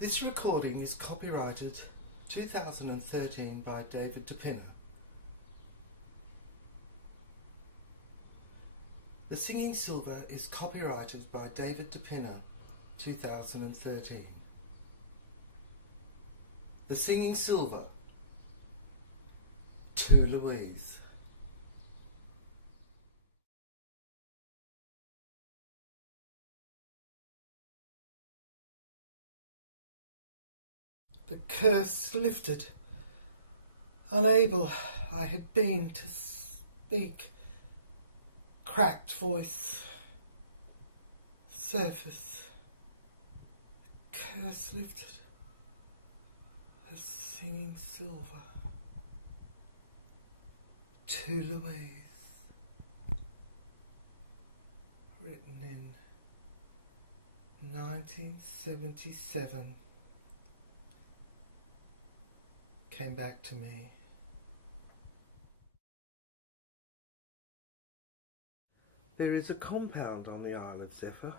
This recording is copyrighted 2013 by David DePinner. The Singing Silver is copyrighted by David DePinner, 2013. The Singing Silver, to Louise. The curse lifted. Unable I had been to speak. Cracked voice. Surface. Curse lifted. The Singing Silver. To Louise. Written in 1977. Came back to me. There is a compound on the Isle of Zephyr.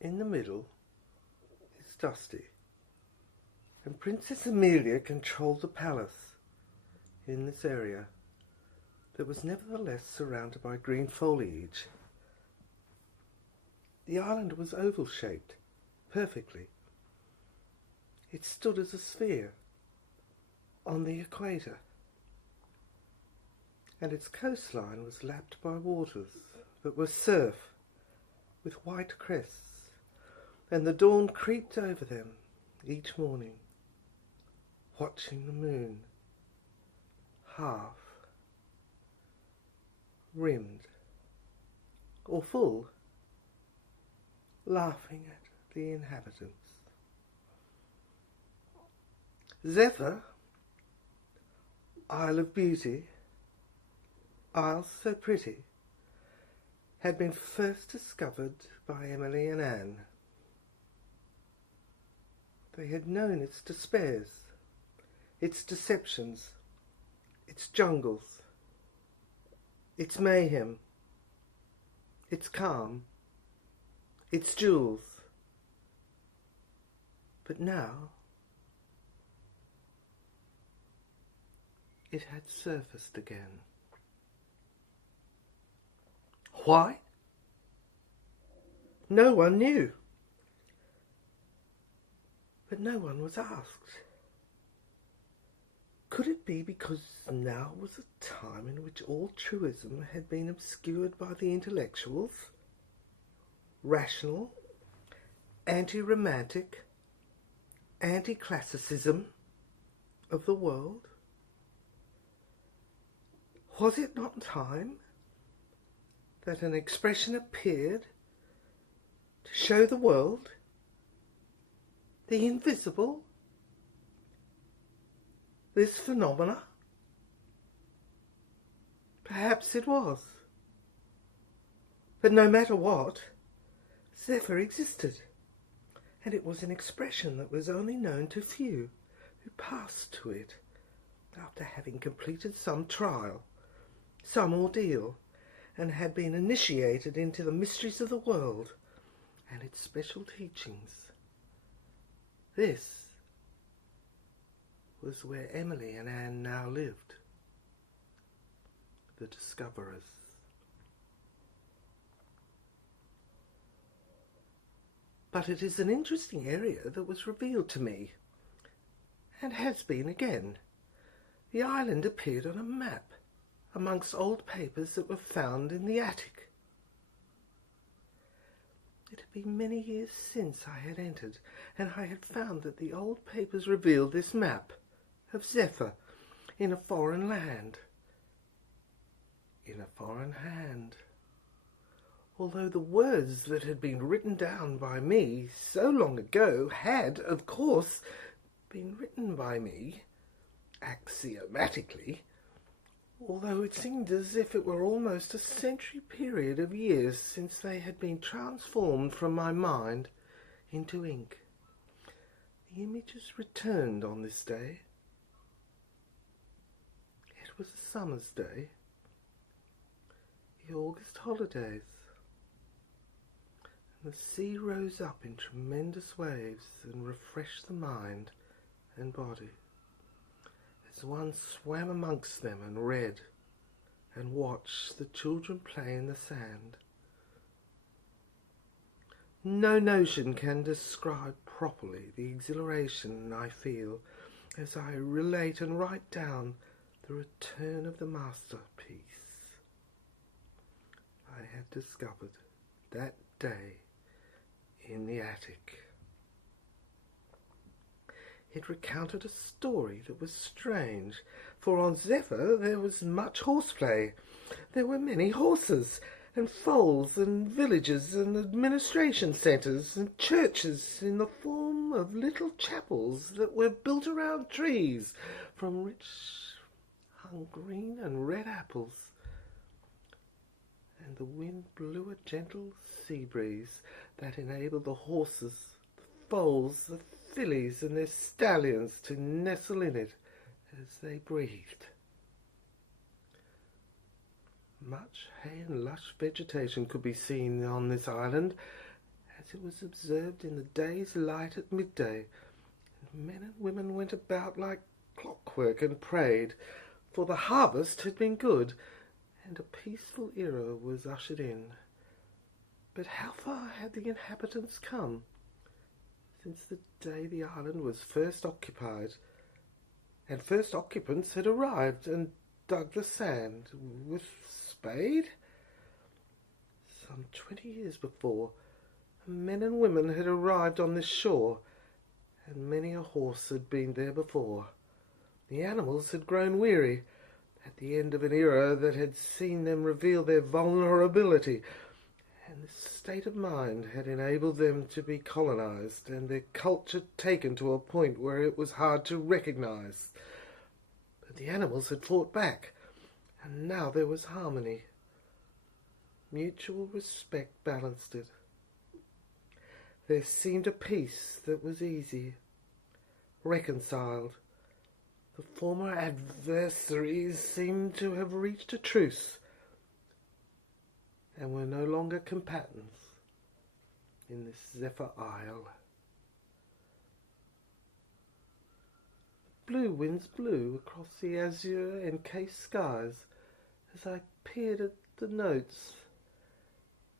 In the middle is Dusty, and Princess Amelia controlled the palace in this area that was nevertheless surrounded by green foliage. The island was oval-shaped, perfectly. It stood as a sphere on the equator, and its coastline was lapped by waters that were surf with white crests, and the dawn creeped over them each morning, watching the moon, half, rimmed, or full, laughing at the inhabitants. Zephyr, Isle of Beauty, Isle so pretty, had been first discovered by Emily and Anne. They had known its despairs, its deceptions, its jungles, its mayhem, its calm, its jewels. But now it had surfaced again. Why? No one knew. But no one was asked. Could it be because now was a time in which all truism had been obscured by the intellectuals, rational, anti-romantic, anti-classicism of the world? Was it not time that an expression appeared to show the world the invisible, this phenomena? Perhaps it was. But no matter what, Zephyr existed, and it was an expression that was only known to few who passed to it after having completed some trial, some ordeal, and had been initiated into the mysteries of the world and its special teachings. This was where Emily and Anne now lived, the discoverers. But it is an interesting area that was revealed to me, and has been again. The island appeared on a map amongst old papers that were found in the attic. It had been many years since I had entered, and I had found that the old papers revealed this map of Zephyr in a foreign land, in a foreign hand. Although the words that had been written down by me so long ago had, of course, been written by me, axiomatically, although it seemed as if it were almost a century period of years since they had been transformed from my mind into ink. The images returned on this day. It was a summer's day, the August holidays, The sea rose up in tremendous waves and refreshed the mind and body, as one swam amongst them and read and watched the children play in the sand. No notion can describe properly the exhilaration I feel as I relate and write down the return of the masterpiece I had discovered that day in the attic. It recounted a story that was strange, for on Zephyr there was much horseplay. There were many horses, and foals, and villages, and administration centres, and churches in the form of little chapels that were built around trees, from which hung green and red apples. And the wind blew a gentle sea breeze that enabled the horses, the foals, the fillies, and their stallions to nestle in it as they breathed. Much hay and lush vegetation could be seen on this island, as it was observed in the day's light at midday, and men and women went about like clockwork and prayed, for the harvest had been good, and a peaceful era was ushered in. But how far had the inhabitants come since the day the island was first occupied, and first occupants had arrived and dug the sand with spade? Some 20 years before, men and women had arrived on this shore, and many a horse had been there before. The animals had grown weary at the end of an era that had seen them reveal their vulnerability, and this state of mind had enabled them to be colonized and their culture taken to a point where it was hard to recognize. But the animals had fought back, and now there was harmony. Mutual respect balanced it. There seemed a peace that was easy, reconciled. The former adversaries seemed to have reached a truce, and were no longer combatants in this Zephyr Isle. Blue winds blew across the azure encased skies as I peered at the notes,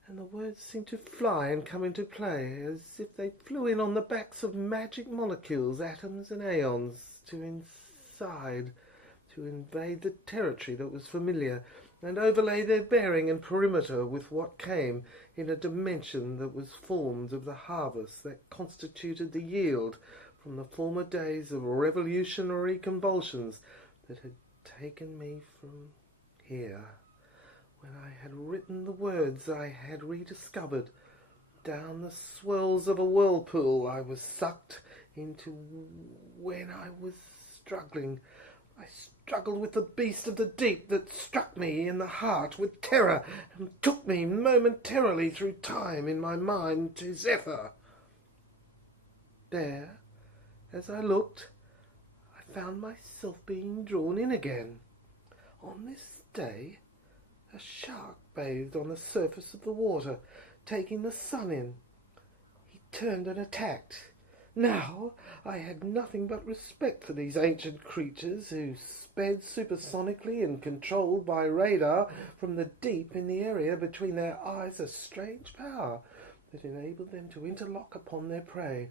and the words seemed to fly and come into play as if they flew in on the backs of magic molecules, atoms and aeons, to invade the territory that was familiar, and overlay their bearing and perimeter with what came in a dimension that was formed of the harvest that constituted the yield from the former days of revolutionary convulsions that had taken me from here, when I had written the words I had rediscovered. Down the swirls of a whirlpool I was sucked into when I was struggling. I struggled with the beast of the deep that struck me in the heart with terror and took me momentarily through time in my mind to Zephyr. There, as I looked, I found myself being drawn in again. On this day, a shark bathed on the surface of the water, taking the sun in. He turned and attacked. Now I had nothing but respect for these ancient creatures who sped supersonically and controlled by radar from the deep in the area between their eyes, a strange power that enabled them to interlock upon their prey.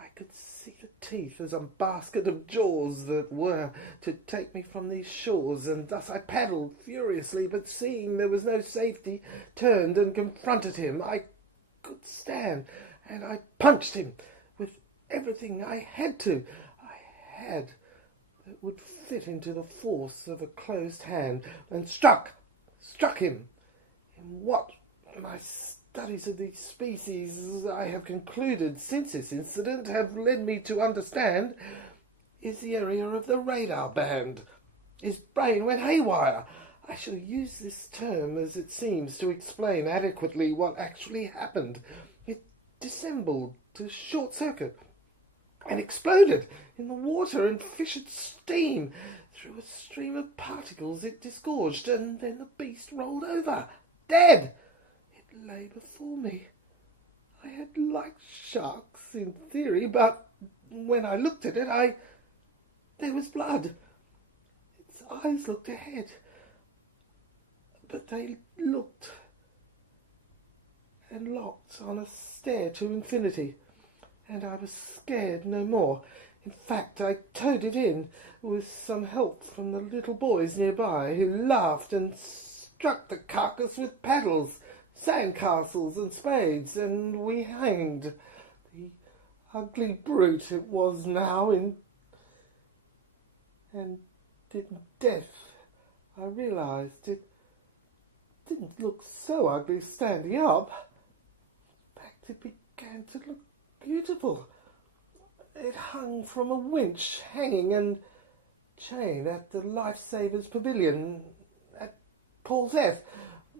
I could see the teeth as a basket of jaws that were to take me from these shores, and thus I paddled furiously, but seeing there was no safety, turned and confronted him. I could stand, and I punched him with everything I had that would fit into the force of a closed hand, and struck him in what my studies of these species I have concluded since this incident have led me to understand is the area of the radar band. His brain went haywire. I shall use this term as it seems to explain adequately what actually happened. It dissembled to short circuit and exploded in the water and fissured steam. Through a stream of particles it disgorged, and then the beast rolled over, dead. It lay before me, I had liked sharks in theory, but when I looked at it, there was blood. Its eyes looked ahead, but they looked and locked on a stair to infinity, and I was scared no more. In fact, I towed it in with some help from the little boys nearby, who laughed and struck the carcass with paddles, sandcastles and spades, and we hanged. The ugly brute it was now, and in death I realised it didn't look so ugly standing up. In fact, it began to look beautiful. It hung from a winch hanging and chain at the Lifesavers Pavilion at Paul's F.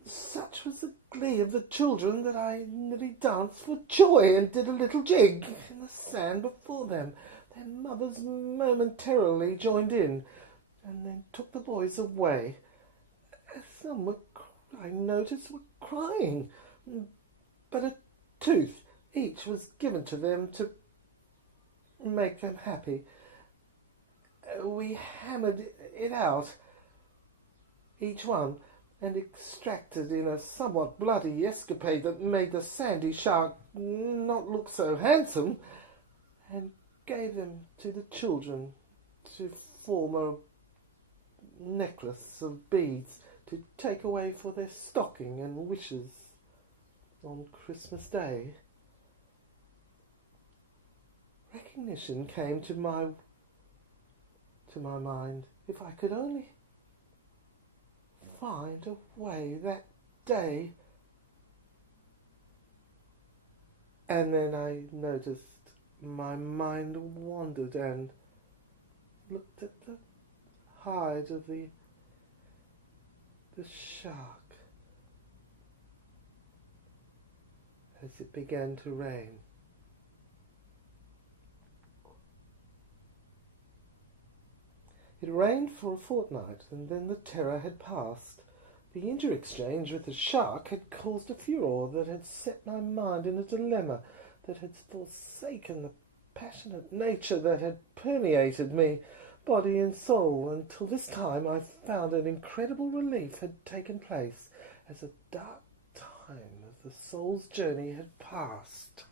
Such was the glee of the children that I nearly danced for joy and did a little jig in the sand before them. Their mothers momentarily joined in, and then took the boys away. Some I noticed were crying, but a tooth each was given to them to make them happy. We hammered it out, each one, and extracted in a somewhat bloody escapade that made the sandy shark not look so handsome, and gave them to the children to form a necklace of beads to take away for their stocking and wishes on Christmas Day. Recognition came to my mind. If I could only find a way that day. And then I noticed my mind wandered and looked at the hide of the shark as it began to rain. It rained for a fortnight, and then the terror had passed. The inter-exchange with the shark had caused a furor that had set my mind in a dilemma, that had forsaken the passionate nature that had permeated me, body and soul. Until this time I found an incredible relief had taken place, as a dark time of the soul's journey had passed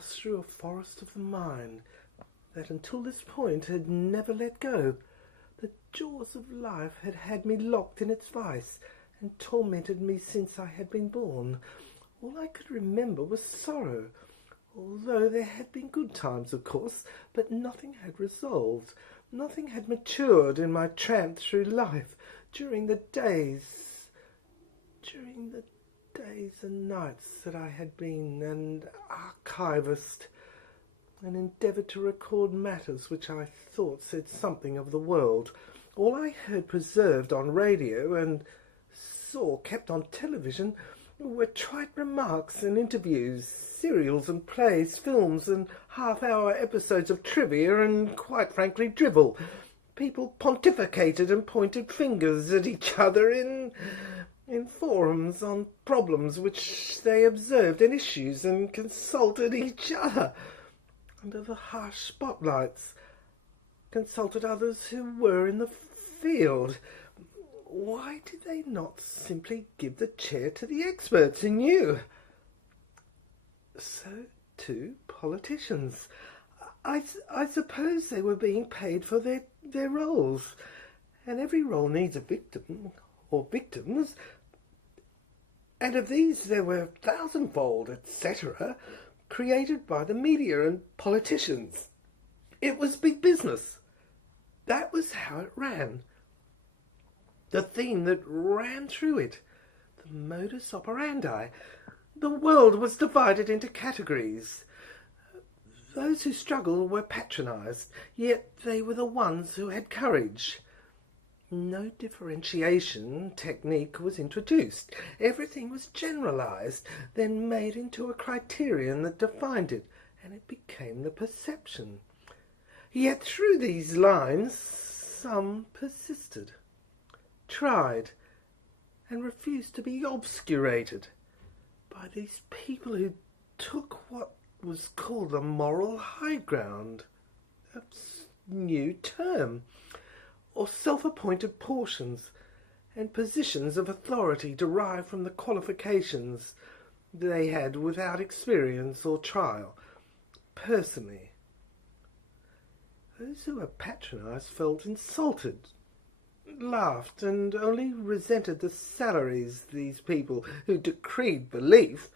through a forest of the mind that until this point had never let go. The jaws of life had had me locked in its vice, and tormented me since I had been born. All I could remember was sorrow, although there had been good times, of course, but nothing had resolved, nothing had matured in my tramp through life during the days and nights that I had been an archivist, and endeavoured to record matters which I thought said something of the world. All I heard preserved on radio and saw kept on television were trite remarks and interviews, serials and plays, films and half-hour episodes of trivia and, quite frankly, drivel. People pontificated and pointed fingers at each other in forums on problems which they observed and issues, and consulted each other under the harsh spotlights, consulted others who were in the field. Why did they not simply give the chair to the experts who knew? So, too, politicians. I suppose they were being paid for their roles, and every role needs a victim, or victims, and of these there were thousandfold, etc., created by the media and politicians. It was big business. That was how it ran. The theme that ran through it, the modus operandi. The world was divided into categories. Those who struggled were patronised, yet they were the ones who had courage. No differentiation technique was introduced. Everything was generalised, then made into a criterion that defined it, and it became the perception. Yet through these lines some persisted, tried, and refused to be obscurated. by these people who took what was called the moral high ground, a new term, or self-appointed portions and positions of authority derived from the qualifications they had without experience or trial. Personally, those who were patronised felt insulted, laughed, and only resented the salaries these people who decreed belief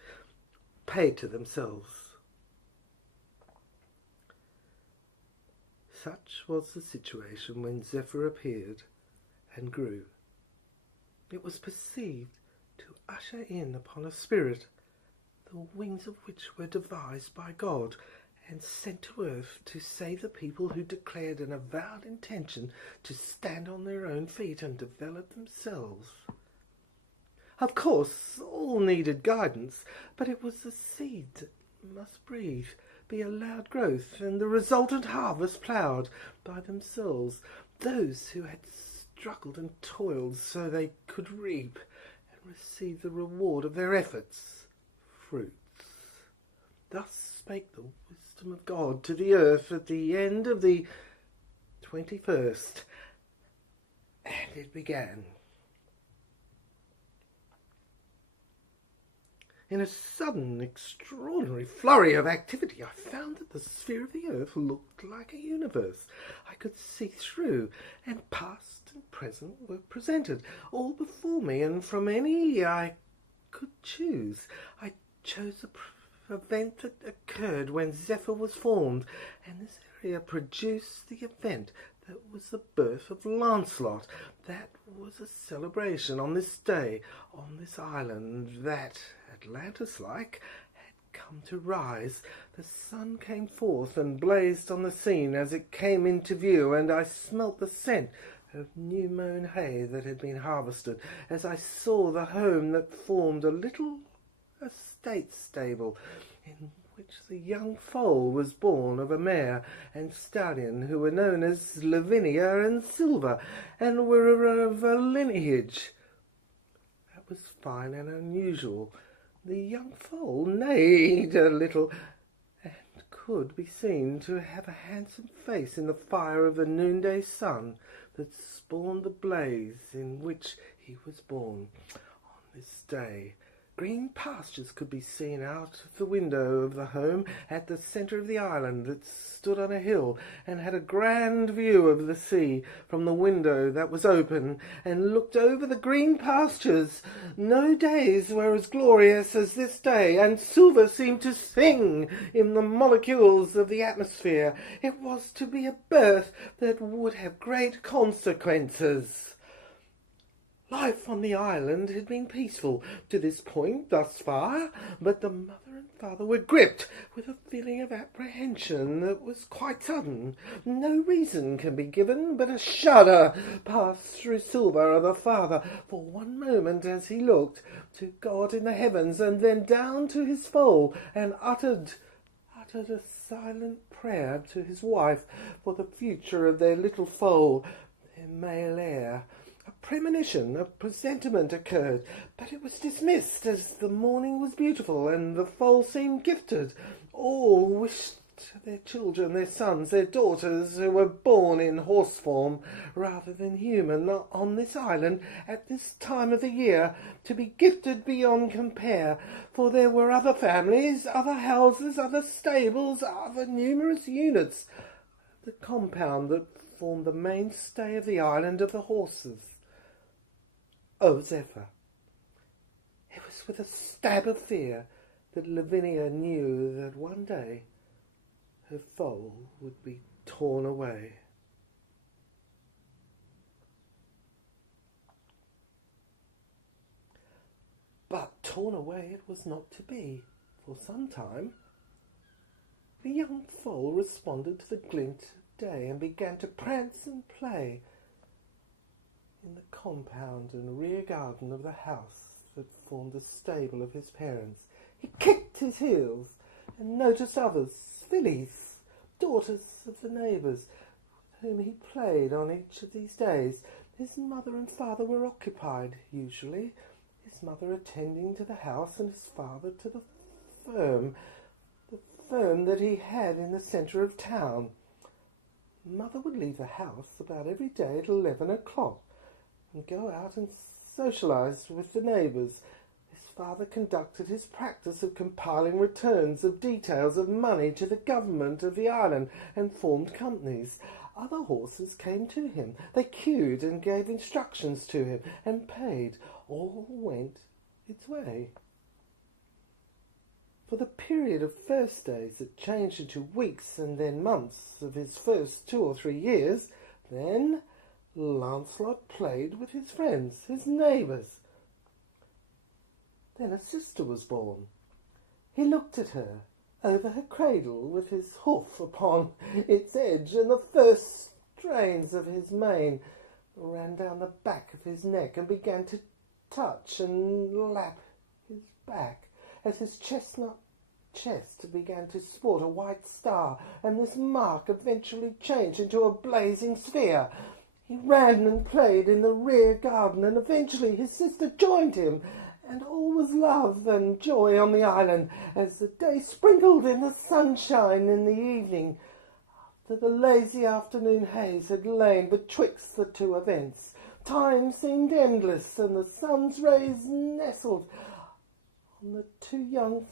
paid to themselves. Such was the situation when Zephyr appeared and grew. It was perceived to usher in upon a spirit, the wings of which were devised by God and sent to earth to save the people who declared an avowed intention to stand on their own feet and develop themselves. Of course, all needed guidance, but it was the seed that must breathe, be allowed growth, and the resultant harvest ploughed by themselves, those who had struggled and toiled so they could reap and receive the reward of their efforts, fruits. Thus spake the wisdom of God to the earth at the end of the 21st, and it began. In a sudden, extraordinary flurry of activity, I found that the sphere of the earth looked like a universe I could see through, and past and present were presented, all before me, and from any I could choose. I chose the event that occurred when Zephyr was formed, and this area produced the event that was the birth of Lancelot. That was a celebration on this day, on this island that, Atlantis-like, had come to rise. The sun came forth and blazed on the scene as it came into view, and I smelt the scent of new-mown hay that had been harvested, as I saw the home that formed a little estate stable, in which the young foal was born of a mare and stallion who were known as Lavinia and Silver, and were of a lineage that was fine and unusual. The young foal neighed a little, and could be seen to have a handsome face in the fire of the noonday sun that spawned the blaze in which he was born. On this day, green pastures could be seen out of the window of the home at the centre of the island that stood on a hill, and had a grand view of the sea from the window that was open and looked over the green pastures. No days were as glorious as this day, and Silver seemed to sing in the molecules of the atmosphere. It was to be a birth that would have great consequences. Life on the island had been peaceful to this point thus far, but the mother and father were gripped with a feeling of apprehension that was quite sudden. No reason can be given, but a shudder passed through Silver, the father, for one moment as he looked to God in the heavens, and then down to his foal, and uttered a silent prayer to his wife for the future of their little foal, their male heir. A premonition, a presentiment occurred, but it was dismissed as the morning was beautiful and the foal seemed gifted. All wished their children, their sons, their daughters, who were born in horse form rather than human on this island at this time of the year, to be gifted beyond compare, for there were other families, other houses, other stables, other numerous units, the compound that formed the mainstay of the island of the horses. Oh, Zephyr! It was with a stab of fear that Lavinia knew that one day her foal would be torn away. But torn away it was not to be. For some time the young foal responded to the glint of day and began to prance and play in the compound and rear garden of the house that formed the stable of his parents. He kicked his heels and noticed others, fillies, daughters of the neighbours, with whom he played on each of these days. His mother and father were occupied, usually. his mother attending to the house and his father to the firm that he had in the centre of town. Mother would leave the house about every day at 11 o'clock and go out and socialise with the neighbours. His father conducted his practice of compiling returns of details of money to the government of the island and formed companies. Other horses came to him. They queued and gave instructions to him and paid. All went its way. For the period of first days that changed into weeks and then months of his first 2 or 3 years, then Lancelot played with his friends, his neighbours. Then a sister was born. He looked at her over her cradle with his hoof upon its edge, and the first strains of his mane ran down the back of his neck and began to touch and lap his back as his chestnut chest began to sport a white star, and this mark eventually changed into a blazing sphere. He ran and played in the rear garden, and eventually his sister joined him, and all was love and joy on the island as the day sprinkled in the sunshine in the evening, after the lazy afternoon haze had lain betwixt the two events. Time seemed endless, and the sun's rays nestled on the two young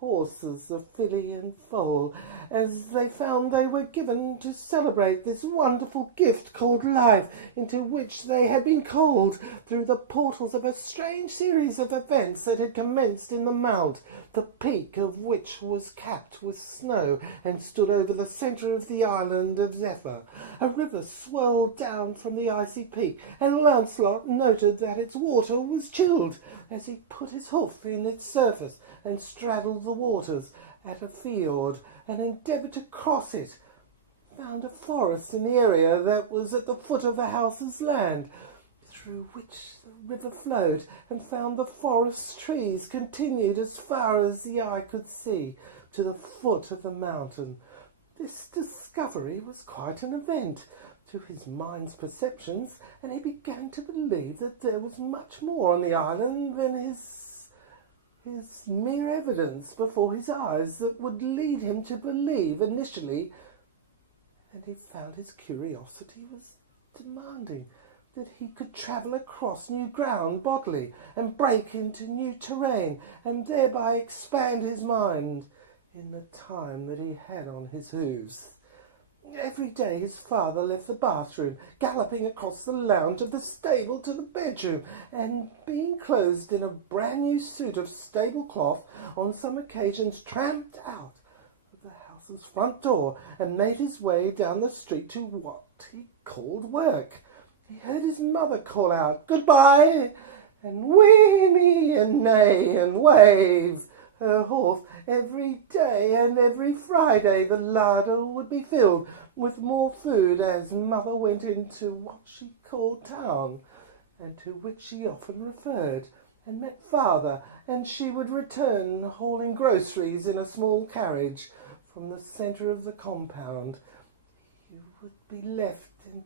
horses of filly and foal, as they found they were given to celebrate this wonderful gift called life, into which they had been called through the portals of a strange series of events that had commenced in the mount, the peak of which was capped with snow and stood over the centre of the island of Zephyr. A river swirled down from the icy peak, and Lancelot noted that its water was chilled as he put his hoof in its surface and straddled the waters at a fjord and endeavoured to cross it. Found a forest in the area that was at the foot of the house's land, through which the river flowed, and found the forest trees continued as far as the eye could see to the foot of the mountain. This discovery was quite an event to his mind's perceptions, and he began to believe that there was much more on the island than his mere evidence before his eyes that would lead him to believe initially, and he found his curiosity was demanding that he could travel across new ground bodily and break into new terrain, and thereby expand his mind in the time that he had on his hooves. Every day his father left the bathroom, galloping across the lounge of the stable to the bedroom, and being clothed in a brand new suit of stable cloth, on some occasions tramped out of the house's front door and made his way down the street to what he called work. He heard his mother call out, "Goodbye," and whinny and neigh and wave her horse. Every day and every Friday the larder would be filled with more food as mother went into what she called town, and to which she often referred, and met father, and she would return hauling groceries in a small carriage from the centre of the compound. He would be left in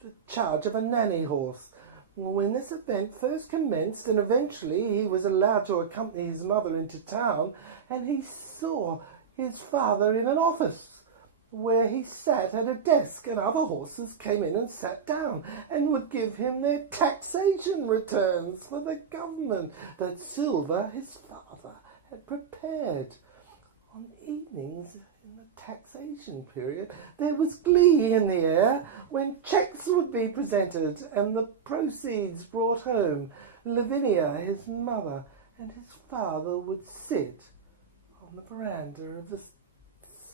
the charge of a nanny horse. When this event first commenced, and eventually he was allowed to accompany his mother into town, and he saw his father in an office where he sat at a desk, and other horses came in and sat down and would give him their taxation returns for the government that Silver, his father, had prepared. On evenings in the taxation period there was glee in the air when cheques would be presented and the proceeds brought home. Lavinia, his mother, and his father would sit on the veranda of the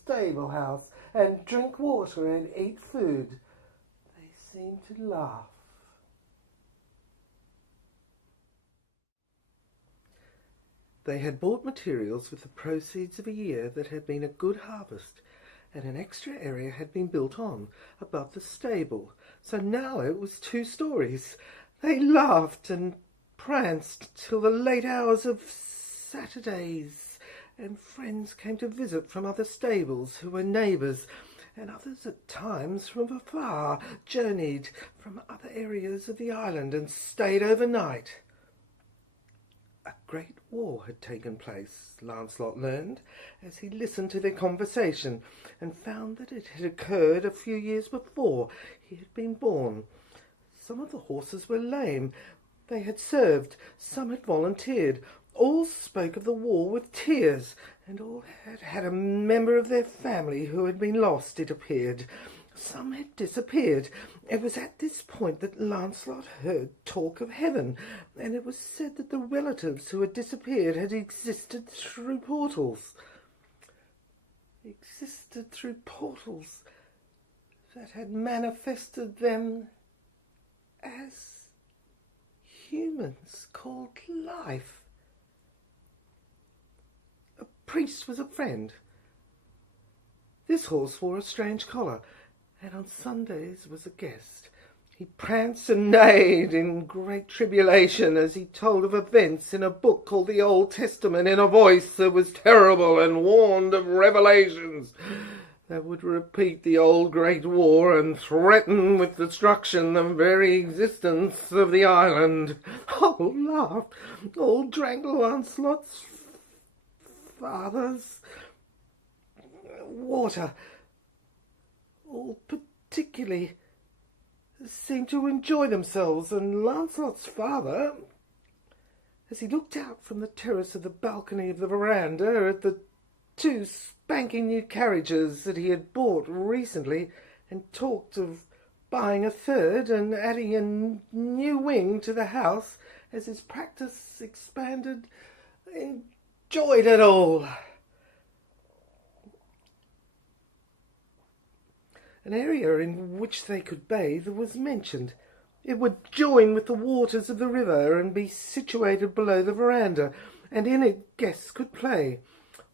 stable house and drink water and eat food. They seemed to laugh. They had bought materials with the proceeds of a year that had been a good harvest, and an extra area had been built on above the stable, so now it was 2 stories. They laughed and pranced till the late hours of Saturdays, and friends came to visit from other stables who were neighbours, and others at times from afar journeyed from other areas of the island and stayed overnight. A great war had taken place, Lancelot learned, as he listened to their conversation, and found that it had occurred a few years before he had been born. Some of the horses were lame. They had served, some had volunteered. All spoke of the war with tears, and all had had a member of their family who had been lost, it appeared. Some had disappeared. It was at this point that Lancelot heard talk of heaven, and it was said that the relatives who had disappeared had existed through portals. That had manifested them as humans called life. A priest was a friend. This horse wore a strange collar, and on Sundays was a guest. He pranced and neighed in great tribulation as he told of events in a book called the Old Testament in a voice that was terrible, and warned of revelations that would repeat the old great war and threaten with destruction the very existence of the island. All laughed, all drank Lancelot's father's water, all particularly seemed to enjoy themselves, and Lancelot's father, as he looked out from the terrace of the balcony of the veranda at the two spanking new carriages that he had bought recently, and talked of buying a third and adding a new wing to the house as his practice expanded, enjoyed it all. An area in which they could bathe was mentioned. It would join with the waters of the river and be situated below the veranda, and in it guests could play.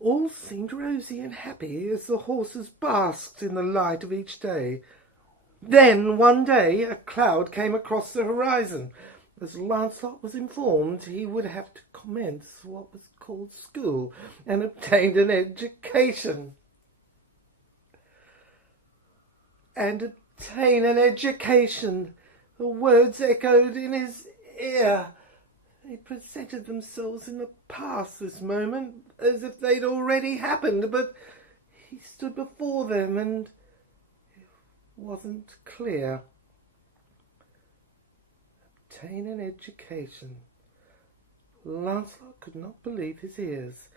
All seemed rosy and happy as the horses basked in the light of each day. Then one day a cloud came across the horizon. As Lancelot was informed, he would have to commence what was called school and obtain an education. The words echoed in his ear. They presented themselves in the past this moment, as if they'd already happened, but he stood before them, and it wasn't clear. Obtain an education. Lancelot could not believe his ears.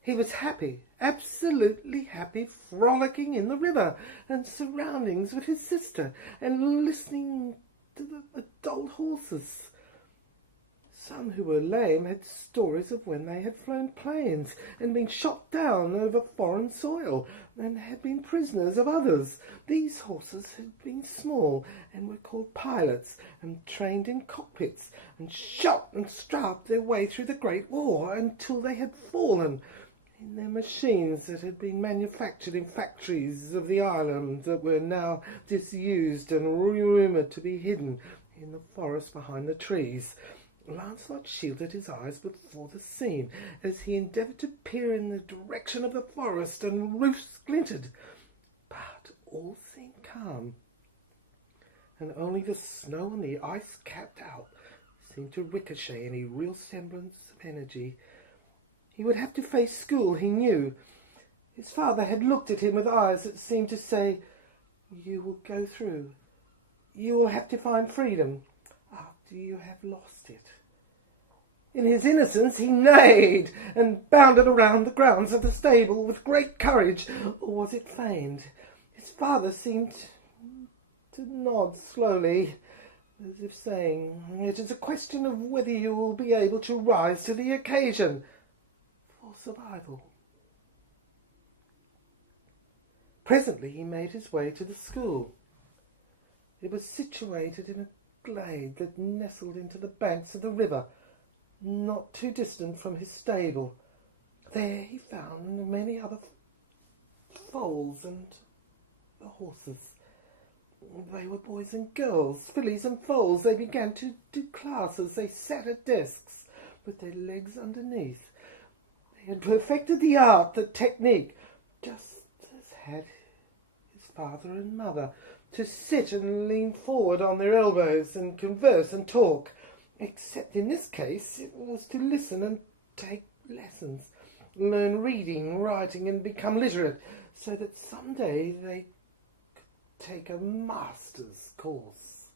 He was happy, absolutely happy, frolicking in the river and surroundings with his sister, and listening to the adult horses. Some who were lame had stories of when they had flown planes and been shot down over foreign soil, and had been prisoners of others. These horses had been small and were called pilots, and trained in cockpits, and shot and strapped their way through the Great War until they had fallen in their machines that had been manufactured in factories of the island that were now disused and rumoured to be hidden in the forest behind the trees. Lancelot shielded his eyes before the scene as he endeavoured to peer in the direction of the forest, and roofs glinted, but all seemed calm, and only the snow on the ice-capped Alp seemed to ricochet any real semblance of energy. He would have to face school, he knew. His father had looked at him with eyes that seemed to say, "You will go through. You will have to find freedom after you have lost it." In his innocence he neighed and bounded around the grounds of the stable with great courage, or was it feigned? His father seemed to nod slowly, as if saying, "It is a question of whether you will be able to rise to the occasion for survival." Presently he made his way to the school. It was situated in a glade that nestled into the banks of the river, not too distant from his stable. There he found many other foals and the horses. They were boys and girls, fillies and foals. They began to do classes. They sat at desks with their legs underneath. They had perfected the art, the technique, just as had his father and mother, to sit and lean forward on their elbows and converse and talk. except in this case it was to listen and take lessons, learn reading, writing, and become literate, so that someday they could take a master's course.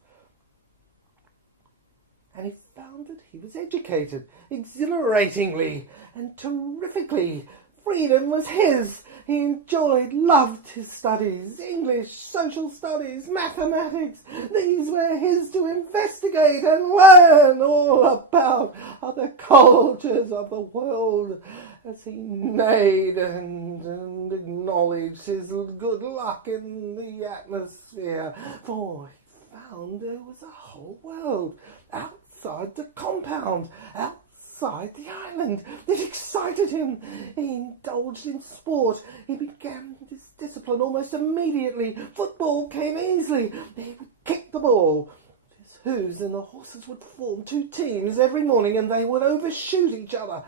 And he found that he was educated, exhilaratingly and terrifically. Freedom was his. He enjoyed, loved his studies, English, social studies, mathematics. These were his to investigate and learn all about other cultures of the world, as he neighed and acknowledged his good luck in the atmosphere, for he found there was a whole world outside the compound, outside the island. It excited him. He indulged in sport. He began his discipline almost immediately. Football came easily. He would kick the ball. His hoofs and the horses would form two teams every morning, and they would overshoot each other.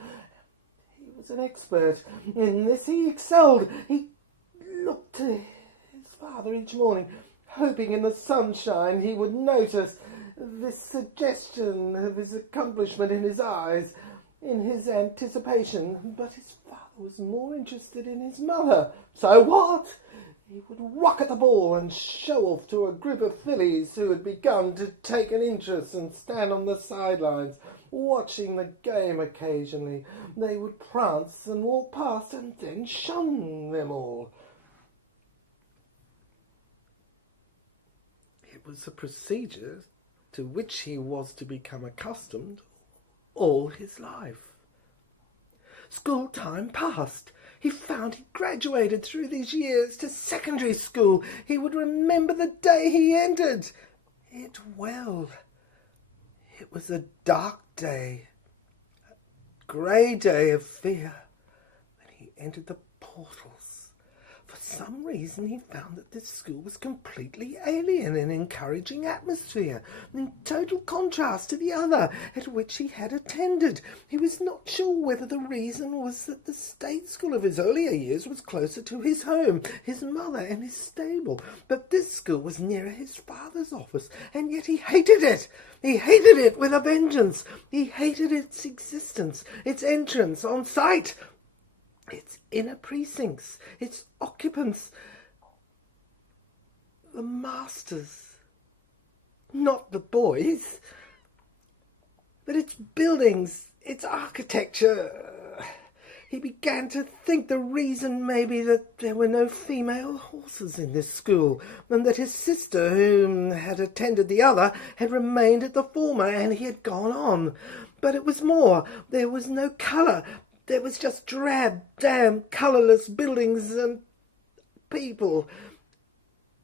He was an expert. In this he excelled. He looked to his father each morning, hoping in the sunshine he would notice this suggestion of his accomplishment in his eyes, in his anticipation. But his father was more interested in his mother. So what? He would rock at the ball and show off to a group of fillies who had begun to take an interest and stand on the sidelines, watching the game occasionally. They would prance and walk past and then shun them all. It was a procedure to which he was to become accustomed all his life. School time passed. He found he graduated through these years to secondary school. He would remember the day he entered it well. It was a dark day, a grey day of fear, when he entered the portals. For some reason he found that this school was completely alien in encouraging atmosphere, in total contrast to the other at which he had attended. He was not sure whether the reason was that the state school of his earlier years was closer to his home, his mother, and his stable, but this school was nearer his father's office, and yet he hated it. He hated it with a vengeance. He hated its existence, its entrance on sight, its inner precincts, its occupants, the masters, not the boys, but its buildings, its architecture. He began to think the reason may be that there were no female horses in this school, and that his sister, who had attended the other, had remained at the former, and he had gone on. But it was more. There was no colour. There was just drab, damp, colourless buildings and people.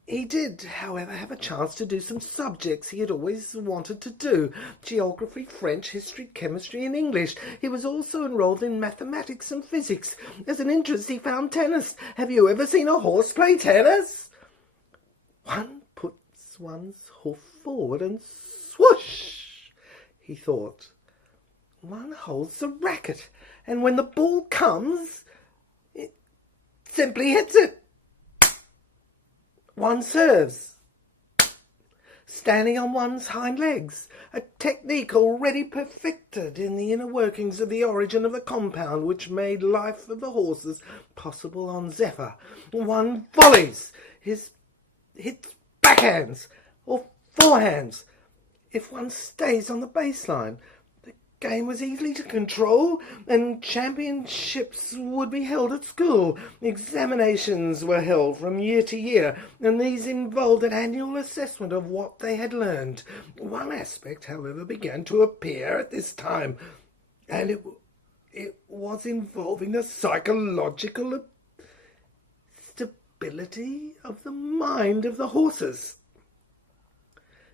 He did, however, have a chance to do some subjects he had always wanted to do: geography, French, history, chemistry, and English. He was also enrolled in mathematics and physics. As an interest, he found tennis. Have you ever seen a horse play tennis? One puts one's hoof forward and swoosh, he thought. One holds the racket, and when the ball comes, it simply hits it. One serves, standing on one's hind legs, a technique already perfected in the inner workings of the origin of the compound which made life of the horses possible on Zephyr. One volleys, hits backhands or forehands. If one stays on the baseline, the game was easy to control, and championships would be held at school. Examinations were held from year to year, and these involved an annual assessment of what they had learned. One aspect, however, began to appear at this time, and it was involving the psychological stability of the mind of the horses.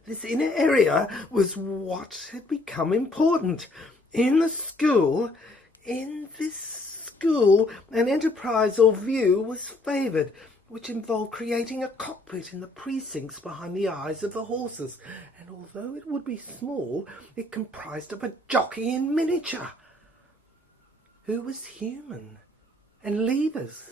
This inner area was what had become important. In this school, an enterprise or view was favoured, which involved creating a cockpit in the precincts behind the eyes of the horses, and although it would be small, it comprised of a jockey in miniature, who was human, and levers,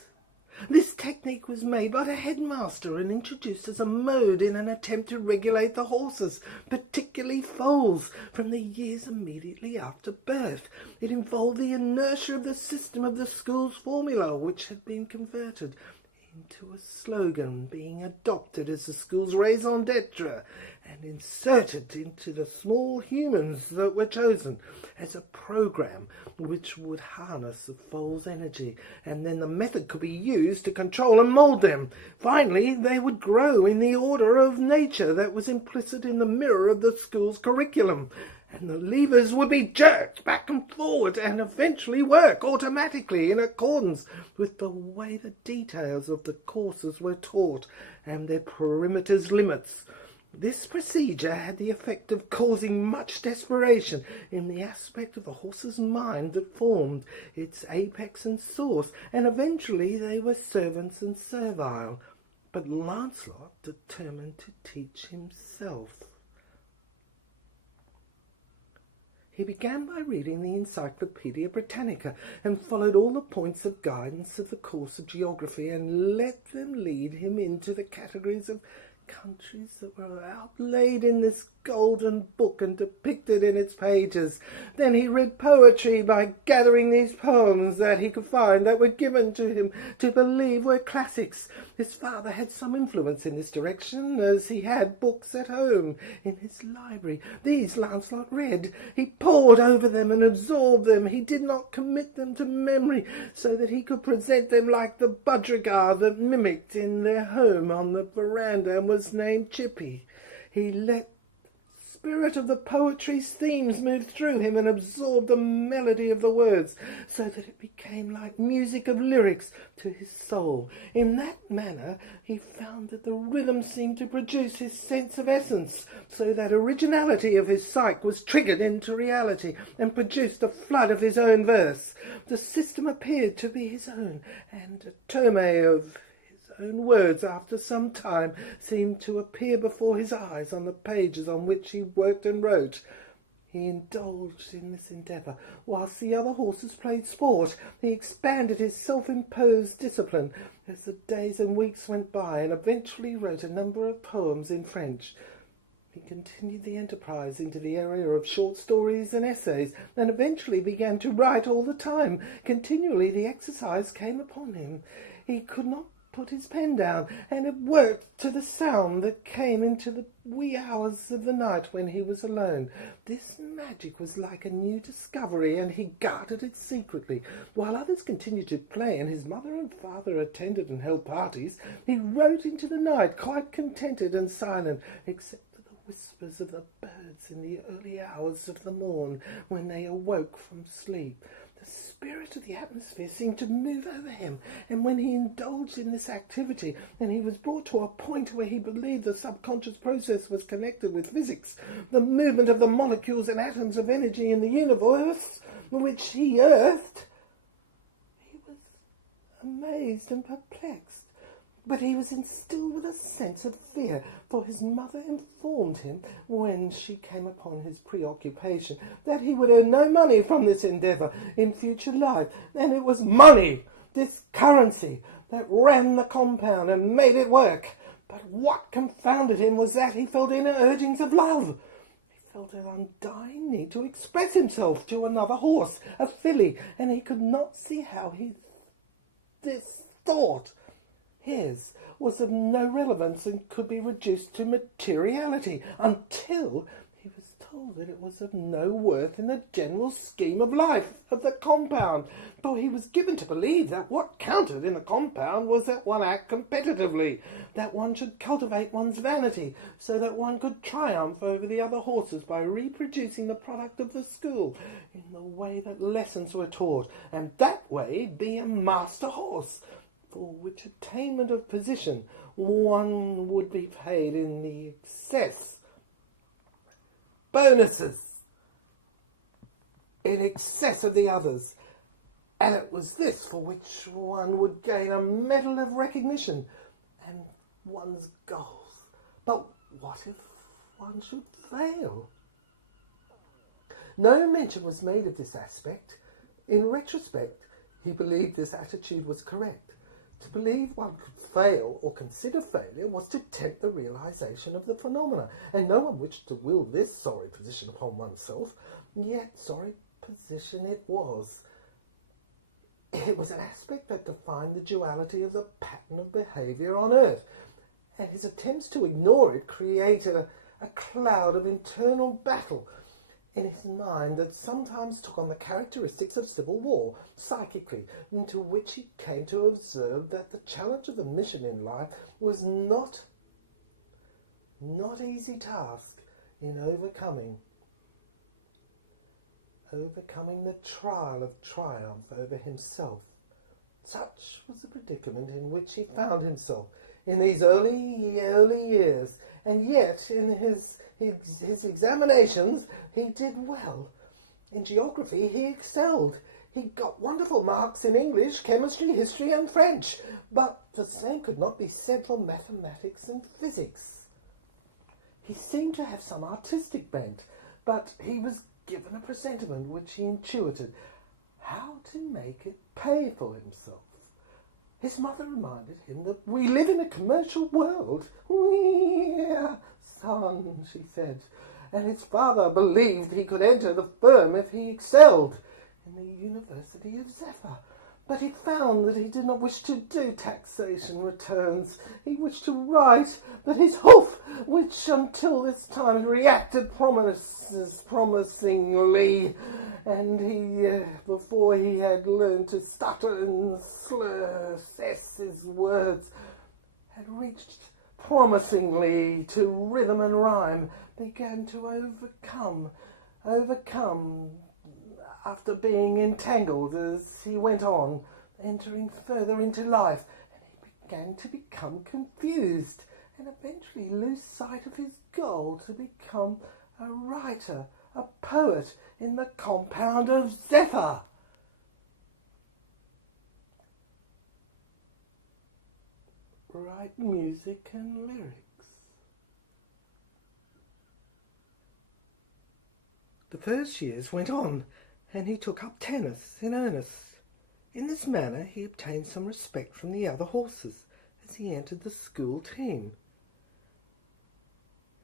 This technique was made by the headmaster and introduced as a mode in an attempt to regulate the horses, particularly foals, from the years immediately after birth. It involved the inertia of the system of the school's formula, which had been converted into a slogan being adopted as the school's raison d'etre and inserted into the small humans that were chosen as a program which would harness the foal's energy, and then the method could be used to control and mould them. Finally, they would grow in the order of nature that was implicit in the mirror of the school's curriculum, and the levers would be jerked back and forward and eventually work automatically in accordance with the way the details of the courses were taught and their perimeters limits. This procedure had the effect of causing much desperation in the aspect of the horse's mind that formed its apex and source, and eventually they were servants and servile. But Lancelot determined to teach himself. He began by reading the Encyclopaedia Britannica and followed all the points of guidance of the course of geography and let them lead him into the categories of countries that were outlaid in this golden book and depicted in its pages. Then he read poetry by gathering these poems that he could find that were given to him to believe were classics. His father had some influence in this direction, as he had books at home in his library. These Lancelot read. He pored over them and absorbed them. He did not commit them to memory, so that he could present them like the budgerigar that mimicked in their home on the veranda and was named Chippy. He let spirit of the poetry's themes moved through him and absorbed the melody of the words, so that it became like music of lyrics to his soul. In that manner he found that the rhythm seemed to produce his sense of essence, so that originality of his psyche was triggered into reality and produced a flood of his own verse. The system appeared to be his own, and a tome of own words after some time seemed to appear before his eyes on the pages on which he worked and wrote. He indulged in this endeavour whilst the other horses played sport. He expanded his self-imposed discipline as the days and weeks went by, and eventually wrote a number of poems in French. He continued the enterprise into the area of short stories and essays, and eventually began to write all the time. Continually the exercise came upon him. He could not put his pen down, and it worked to the sound that came into the wee hours of the night when he was alone. This magic was like a new discovery, and he guarded it secretly. While others continued to play, and his mother and father attended and held parties, he wrote into the night, quite contented and silent, except for the whispers of the birds in the early hours of the morn when they awoke from sleep. The spirit of the atmosphere seemed to move over him, and when he indulged in this activity, and he was brought to a point where he believed the subconscious process was connected with physics, the movement of the molecules and atoms of energy in the universe, which he earthed, he was amazed and perplexed. But he was instilled with a sense of fear, for his mother informed him, when she came upon his preoccupation, that he would earn no money from this endeavour in future life, and it was money, this currency, that ran the compound and made it work. But what confounded him was that he felt inner urgings of love. He felt an undying need to express himself to another horse, a filly, and he could not see how this thought his was of no relevance and could be reduced to materiality, until he was told that it was of no worth in the general scheme of life of the compound, for he was given to believe that what counted in the compound was that one act competitively, that one should cultivate one's vanity, so that one could triumph over the other horses by reproducing the product of the school in the way that lessons were taught, and that way be a master horse, for which attainment of position one would be paid in the excess bonuses in excess of the others, and it was this for which one would gain a medal of recognition and one's goals. But what if one should fail? No mention was made of this aspect. In retrospect, he believed this attitude was correct, To believe one could fail or consider failure was to tempt the realization of the phenomena, and no one wished to will this sorry position upon oneself. Yet sorry position it was. It was an aspect that defined the duality of the pattern of behaviour on earth, and his attempts to ignore it created a cloud of internal battle in his mind that sometimes took on the characteristics of civil war, psychically, into which he came to observe that the challenge of the mission in life was not easy task in overcoming the trial of triumph over himself. Such was the predicament in which he found himself in these early years, and yet in his examinations he did well. In geography he excelled. He got wonderful marks in English, chemistry, history and French, but the same could not be said for mathematics and physics. He seemed to have some artistic bent, but he was given a presentiment which he intuited how to make it pay for himself. His mother reminded him that we live in a commercial world. "Yeah, son," she said, and his father believed he could enter the firm if he excelled in the University of Zephyr. But he found that he did not wish to do taxation returns. He wished to write, but his hoof, which until this time had reacted promisingly, and before he had learned to stutter and cess his words, had reached promisingly to rhythm and rhyme, began to overcome after being entangled as he went on, entering further into life, and he began to become confused and eventually lose sight of his goal to become a writer, a poet in the compound of Zephyr. Write music and lyrics. The first years went on, and he took up tennis in earnest. In this manner he obtained some respect from the other horses as he entered the school team.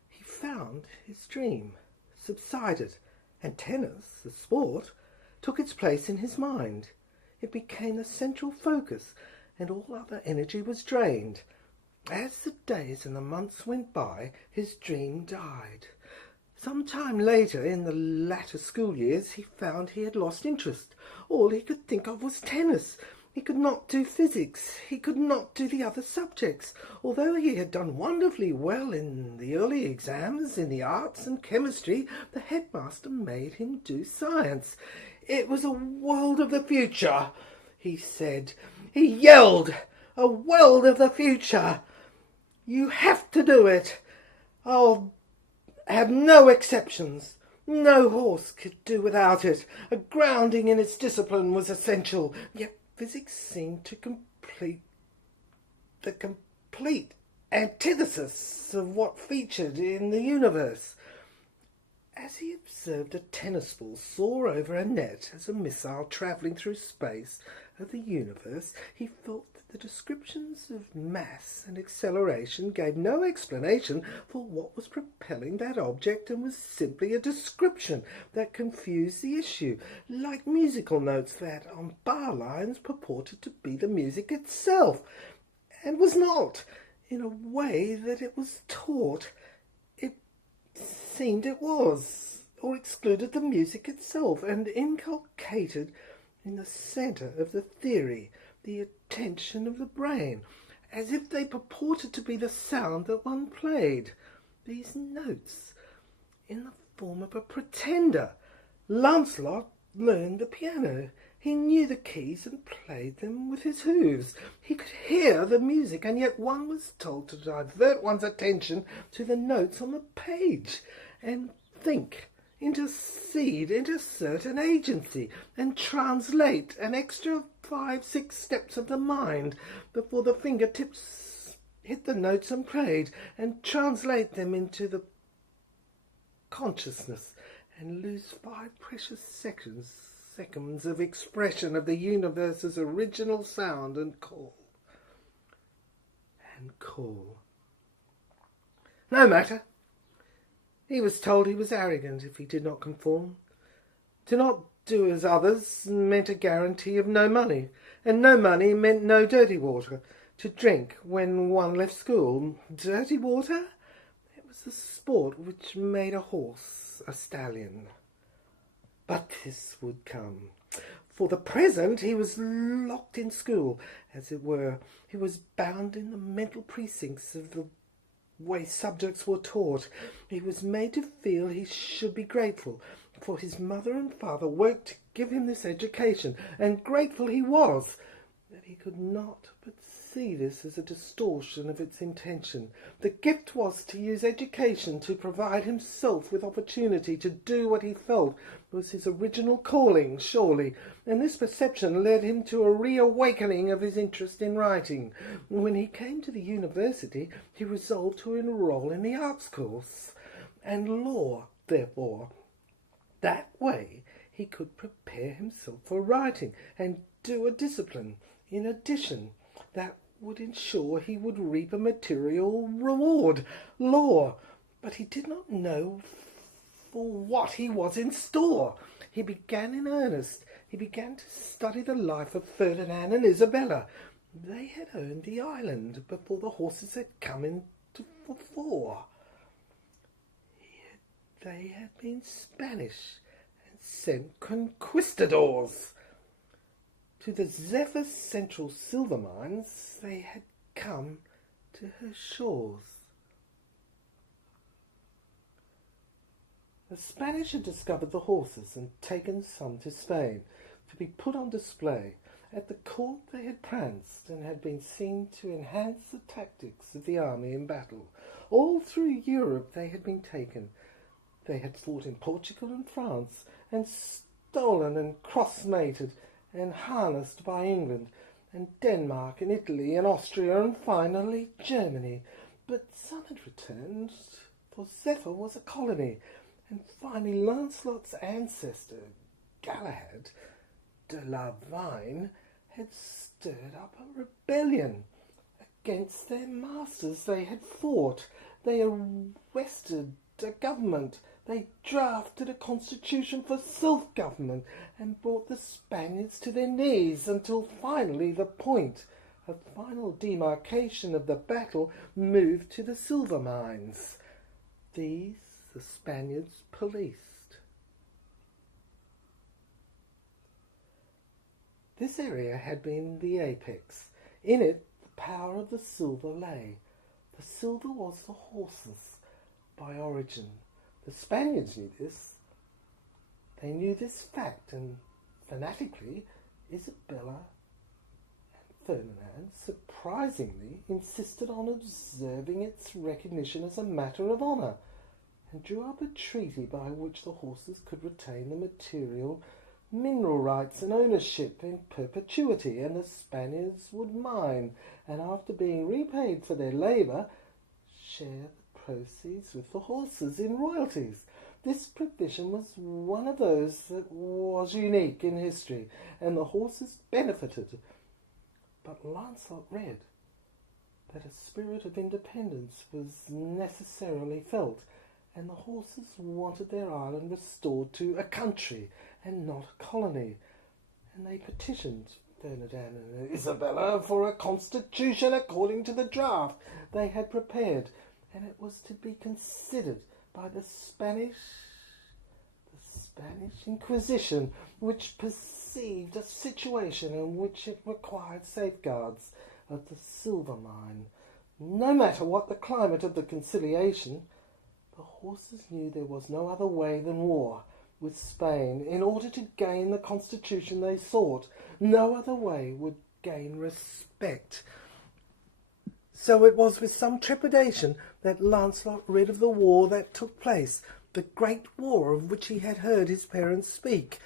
He found his dream subsided, and tennis, the sport, took its place in his mind. It became the central focus, and all other energy was drained. As the days and the months went by, his dream died. Some time later, in the latter school years, he found he had lost interest. All he could think of was tennis. He could not do physics. He could not do the other subjects. Although he had done wonderfully well in the early exams, in the arts and chemistry, the headmaster made him do science. It was a world of the future, he said. He yelled, "A world of the future! You have to do it! I'll have no exceptions. No horse could do without it. A grounding in its discipline was essential. Yet physics seemed to complete the complete antithesis of what featured in the universe." As he observed a tennis ball soar over a net as a missile travelling through space of the universe, he felt that the descriptions of mass and acceleration gave no explanation for what was propelling that object, and was simply a description that confused the issue, like musical notes that on bar lines purported to be the music itself, and was not, in a way that it was taught. It seemed it was, or excluded the music itself, and inculcated in the centre of the theory the attention of the brain, as if they purported to be the sound that one played. These notes, in the form of a pretender. Lancelot learned the piano. He knew the keys and played them with his hooves. He could hear the music, and yet one was told to divert one's attention to the notes on the page and think, intercede, insert an agency, and translate an extra 5-6 steps of the mind before the fingertips hit the notes and played, and translate them into the consciousness, and lose 5 precious seconds of expression of the universe's original sound and call. and call. No matter. He was told he was arrogant if he did not conform. To not do as others meant a guarantee of no money, and no money meant no dirty water to drink when one left school. Dirty water? It was the sport which made a horse a stallion. But this would come. For the present he was locked in school, as it were. He was bound in the mental precincts of the way subjects were taught. He was made to feel he should be grateful, for his mother and father worked to give him this education, and grateful he was. But he could not but see this as a distortion of its intention. The gift was to use education to provide himself with opportunity to do what he felt was his original calling, surely, and this perception led him to a reawakening of his interest in writing. When he came to the university, he resolved to enroll in the arts course, and law, therefore. That way he could prepare himself for writing, and do a discipline, in addition, that would ensure he would reap a material reward, law. But he did not know for what he was in store. He began in earnest. He began to study the life of Ferdinand and Isabella. They had owned the island before the horses had come into the fore. They had been Spanish and sent conquistadors. To the Zephyr Central silver mines they had come to her shores. The Spanish had discovered the horses and taken some to Spain to be put on display. At the court they had pranced and had been seen to enhance the tactics of the army in battle. All through Europe they had been taken. They had fought in Portugal and France, and stolen and cross-mated and harnessed by England, and Denmark and Italy and Austria, and finally Germany. But some had returned, for Zephyr was a colony, and finally Lancelot's ancestor, Galahad de la Vigne, had stirred up a rebellion against their masters. They had fought, they arrested a government, they drafted a constitution for self-government and brought the Spaniards to their knees until finally the point of final demarcation of the battle moved to the silver mines. These the Spaniards policed. This area had been the apex. In it the power of the silver lay. The silver was the horses by origin. The Spaniards knew this. They knew this fact, and fanatically Isabella and Ferdinand surprisingly insisted on observing its recognition as a matter of honour, and drew up a treaty by which the horses could retain the material mineral rights and ownership in perpetuity, and the Spaniards would mine, and after being repaid for their labour, share proceeds with the horses in royalties. This provision was one of those that was unique in history, and the horses benefited. But Lancelot read that a spirit of independence was necessarily felt, and the horses wanted their island restored to a country and not a colony, and they petitioned Ferdinand and Isabella for a constitution according to the draft they had prepared, and it was to be considered by the Spanish Inquisition, which perceived a situation in which it required safeguards of the silver mine. No matter what the climate of the conciliation, the horses knew there was no other way than war with Spain in order to gain the constitution they sought. No other way would gain respect. So it was with some trepidation that Lancelot read of the war that took place, the great war of which he had heard his parents speak.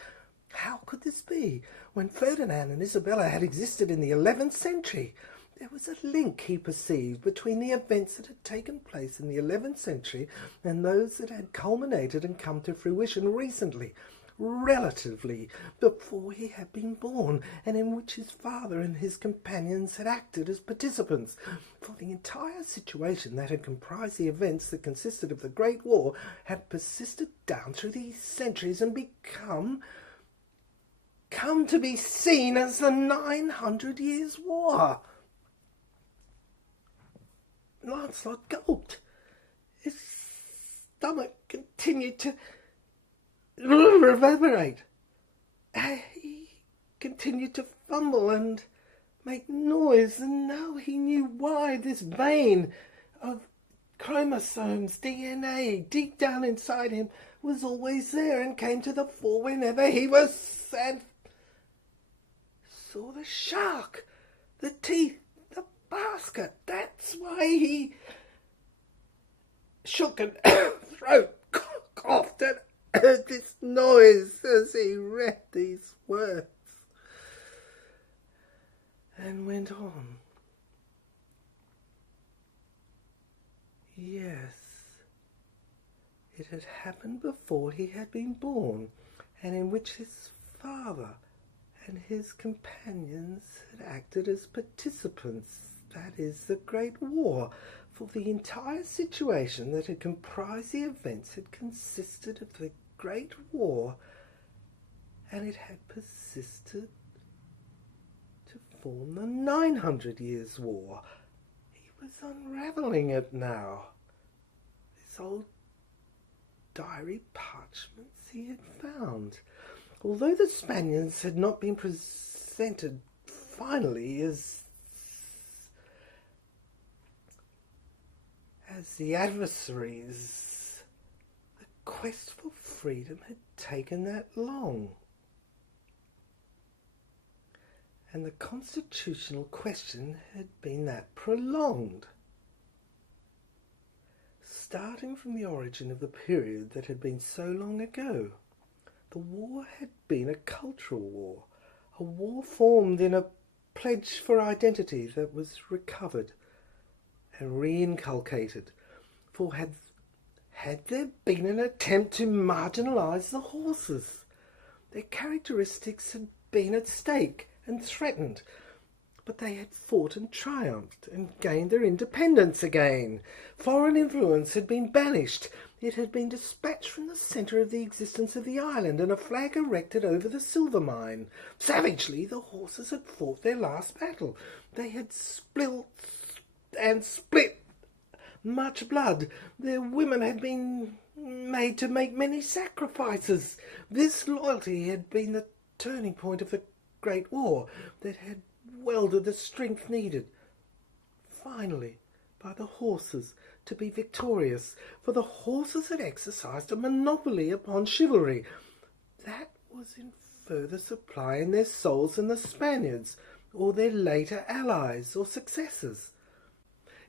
How could this be, when Ferdinand and Isabella had existed in the 11th century? There was a link, he perceived, between the events that had taken place in the 11th century and those that had culminated and come to fruition recently. relatively, before he had been born, and in which his father and his companions had acted as participants. For the entire situation that had comprised the events that consisted of the Great War had persisted down through these centuries and come to be seen as the 900 Years' War. Lancelot gulped. His stomach continued to reverberate. He continued to fumble and make noise, and now he knew why this vein of chromosomes, DNA, deep down inside him was always there and came to the fore whenever he was sad. Saw the shark, the teeth, the basket. That's why he shook and throat, coughed, and heard this noise as he read these words, and went on. Yes, it had happened before he had been born, and in which his father and his companions had acted as participants. That is the Great War. For the entire situation that had comprised the events had consisted of the Great War, and it had persisted to form the 900 Years' War. He was unravelling it now. This old diary parchments he had found. Although the Spaniards had not been presented finally as the adversaries, the quest for freedom had taken that long, and the constitutional question had been that prolonged. Starting from the origin of the period that had been so long ago, the war had been a cultural war, a war formed in a pledge for identity that was recovered and reinculcated. For had there been an attempt to marginalise the horses? Their characteristics had been at stake and threatened, but they had fought and triumphed and gained their independence again. Foreign influence had been banished. It had been dispatched from the centre of the existence of the island, and a flag erected over the silver mine. Savagely the horses had fought their last battle. They had spilled and split much blood. Their women had been made to make many sacrifices. This loyalty had been the turning point of the Great War that had welded the strength needed, finally, by the horses to be victorious, for the horses had exercised a monopoly upon chivalry. That was in further supply in their souls than the Spaniards, or their later allies or successors.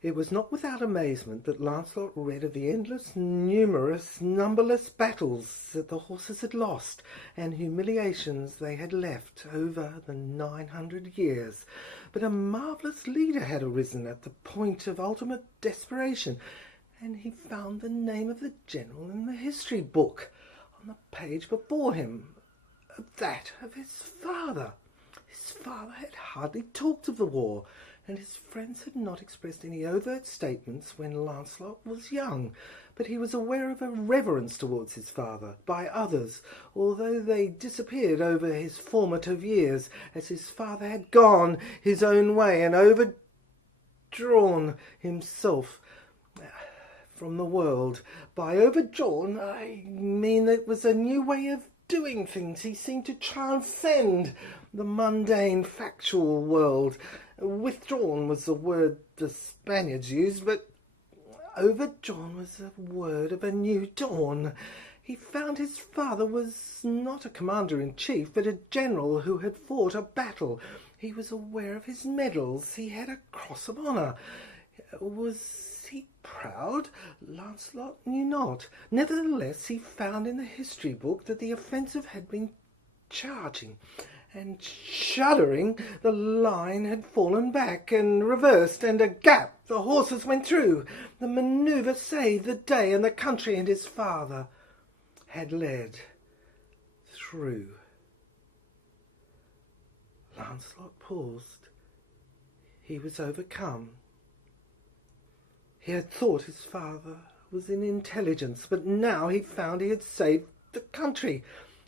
It was not without amazement that Lancelot read of the endless, numerous, numberless battles that the horses had lost, and humiliations they had left over the 900 years. But a marvellous leader had arisen at the point of ultimate desperation, and he found the name of the general in the history book, on the page before him, that of his father. His father had hardly talked of the war, and his friends had not expressed any overt statements when Lancelot was young, but he was aware of a reverence towards his father by others, although they disappeared over his formative years, as his father had gone his own way and overdrawn himself from the world. By overdrawn, I mean it was a new way of doing things. He seemed to transcend the mundane, factual world. Withdrawn was the word the Spaniards used, but overdrawn was the word of a new dawn. He found his father was not a commander-in-chief, but a general who had fought a battle. He was aware of his medals. He had a cross of honour. Was he proud? Lancelot knew not. Nevertheless, he found in the history book that the offensive had been charging, and shuddering, the line had fallen back and reversed, and a gap the horses went through. The manoeuvre saved the day, and the country and his father had led true. Lancelot paused. He was overcome. He had thought his father was in intelligence, but now he found he had saved the country.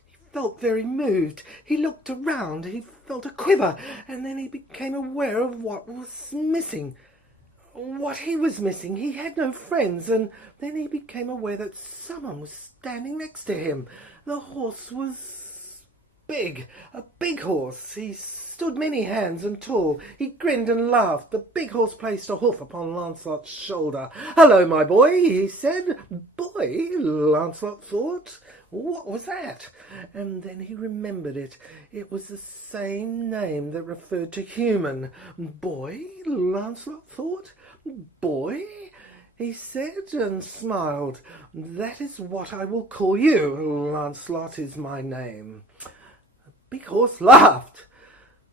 He felt very moved. He looked around. He felt a quiver, and then he became aware of what was missing. What he was missing. He had no friends, and then he became aware that someone was standing next to him. The horse was big, a big horse. He stood many hands and tall. He grinned and laughed. The big horse placed a hoof upon Lancelot's shoulder. "Hello, my boy," he said. Boy, Lancelot thought. What was that? And then he remembered it. It was the same name that referred to human. Boy, Lancelot thought. Boy, he said, and smiled. "That is what I will call you. Lancelot is my name." The big horse laughed,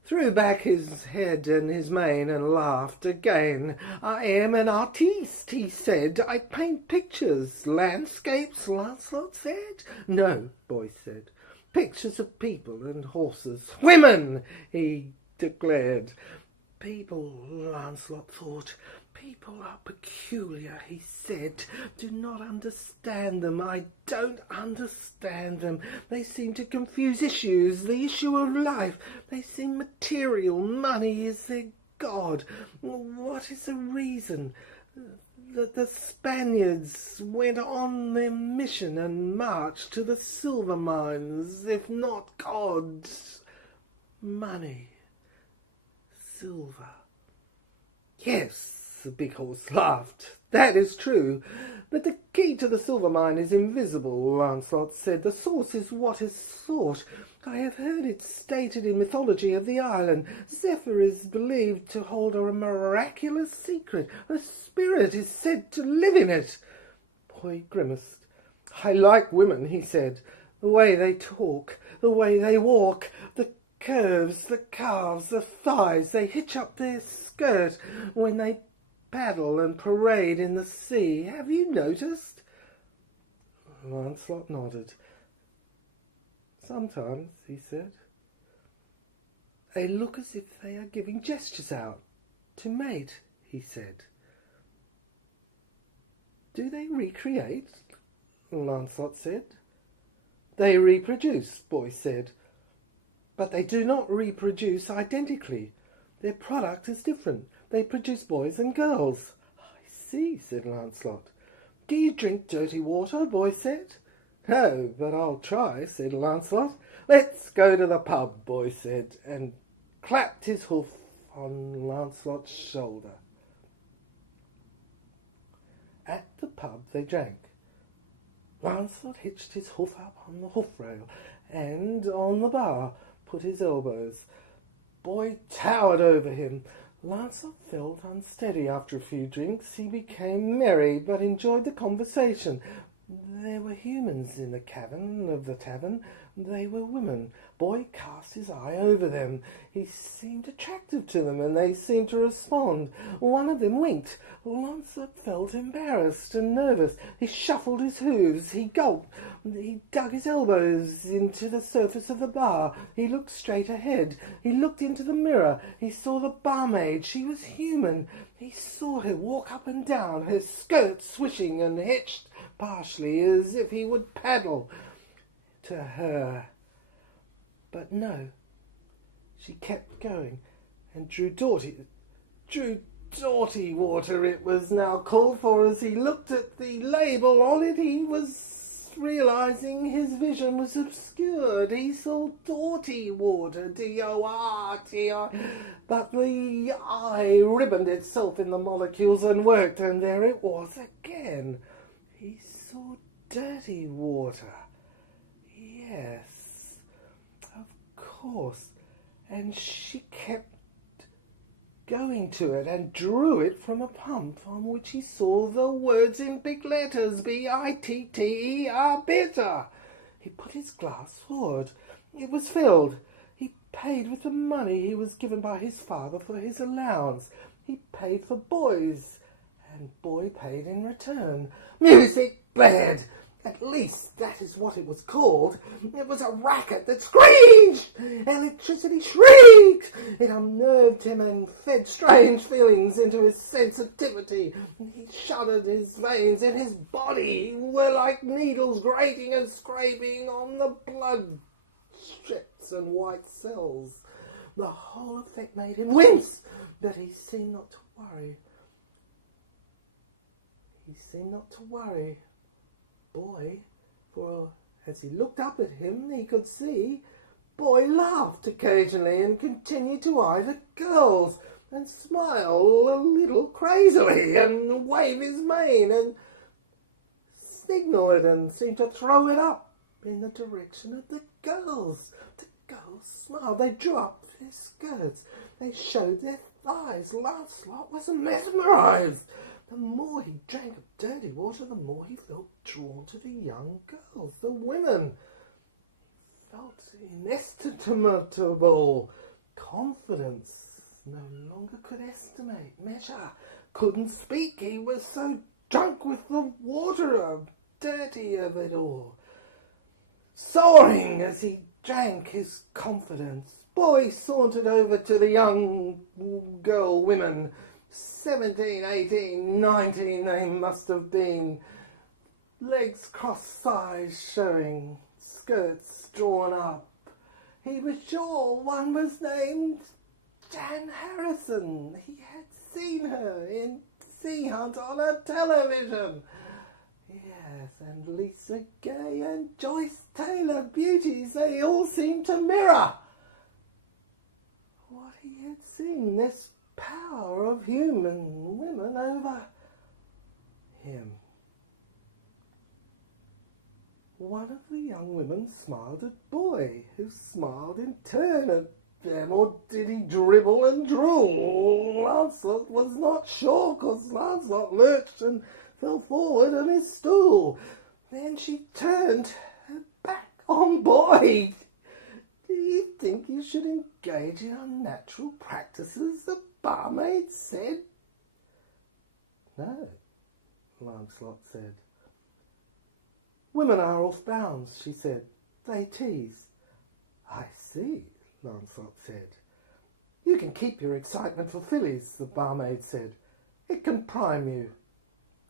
threw back his head and his mane, and laughed again. "I am an artiste," he said. "I paint pictures." "Landscapes?" Lancelot said. "No," Boy said. "Pictures of people and horses." "Women," he declared. "People," Lancelot thought. "People are peculiar," he said. "Do not understand them. I don't understand them. They seem to confuse issues, the issue of life. They seem material. Money is their god. What is the reason that the Spaniards went on their mission and marched to the silver mines, if not gods? Money. Silver. Yes, the big horse laughed. "That is true. But the key to the silver mine is invisible," Lancelot said. "The source is what is sought. I have heard it stated in mythology of the island. Zephyr is believed to hold a miraculous secret. A spirit is said to live in it." Boy grimaced. "I like women," he said. "The way they talk, the way they walk, the curves, the calves, the thighs. They hitch up their skirt when they paddle and parade in the sea. Have you noticed?" Lancelot nodded. "Sometimes," he said. "They look as if they are giving gestures out. To mate," he said. "Do they recreate?" Lancelot said. "They reproduce," Boy said. "But they do not reproduce identically. Their product is different. They produce boys and girls." "I see," said Lancelot. "Do you drink dirty water?" Boy said. "No, but I'll try," said Lancelot. "Let's go to the pub," Boy said, and clapped his hoof on Lancelot's shoulder. At the pub they drank. Lancelot hitched his hoof up on the hoof rail, and on the bar put his elbows. Boy towered over him. Lancelot felt unsteady after a few drinks. He became merry, but enjoyed the conversation. There were humans in the cavern of the tavern. They were women. Boy cast his eye over them. He seemed attractive to them, and they seemed to respond. One of them winked. Lancelot felt embarrassed and nervous. He shuffled his hooves. He gulped. He dug his elbows into the surface of the bar. He looked straight ahead. He looked into the mirror. He saw the barmaid. She was human. He saw her walk up and down, her skirt swishing and hitched partially as if he would paddle to her. But no, she kept going and drew Doughty water, it was now called, for as he looked at the label on it he was realizing his vision was obscured. He saw Doughty water, D-O-R-T-I, but the eye ribboned itself in the molecules and worked, and there it was again. He saw dirty water. Yes, of course. And she kept going to it and drew it from a pump on which he saw the words in big letters, B-I-T-T-E-R, bitter. He put his glass forward. It was filled. He paid with the money he was given by his father for his allowance. He paid for Boy's, and Boy paid in return. Music blared. At least that is what it was called. It was a racket that screeched. Electricity shrieked. It unnerved him and fed strange feelings into his sensitivity. He shuddered. His veins in his body were like needles grating and scraping on the blood strips and white cells. The whole effect made him wince, but he seemed not to worry. Boy, for as he looked up at him, he could see Boy laughed occasionally and continued to eye the girls and smile a little crazily and wave his mane and signal it and seem to throw it up in the direction of the girls. The girls smiled. They drew up their skirts. They showed their thighs. Lancelot was mesmerised. The more he drank of dirty water, the more he felt drawn to the young girls, the women. He felt inestimable confidence. No longer could estimate, measure, couldn't speak. He was so drunk with the water, dirty of it all. Soaring as he drank his confidence, Boy sauntered over to the young women. 17, 18, 19 they must have been. Legs crossed, thighs showing, skirts drawn up. He was sure one was named Jan Harrison. He had seen her in Sea Hunt on a television. Yes, and Lisa Gay and Joyce Taylor, beauties, they all seemed to mirror what he had seen, this power of human women over him. One of the young women smiled at Boy, who smiled in turn at them, or did he dribble and drool? Lancelot was not sure, because Lancelot lurched and fell forward on his stool. Then she turned her back on Boy. Do you think you should engage in unnatural practices? The barmaid said. No, Lancelot said. Women are off bounds, she said. They tease. I see, Lancelot said. You can keep your excitement for fillies, the barmaid said. It can prime you.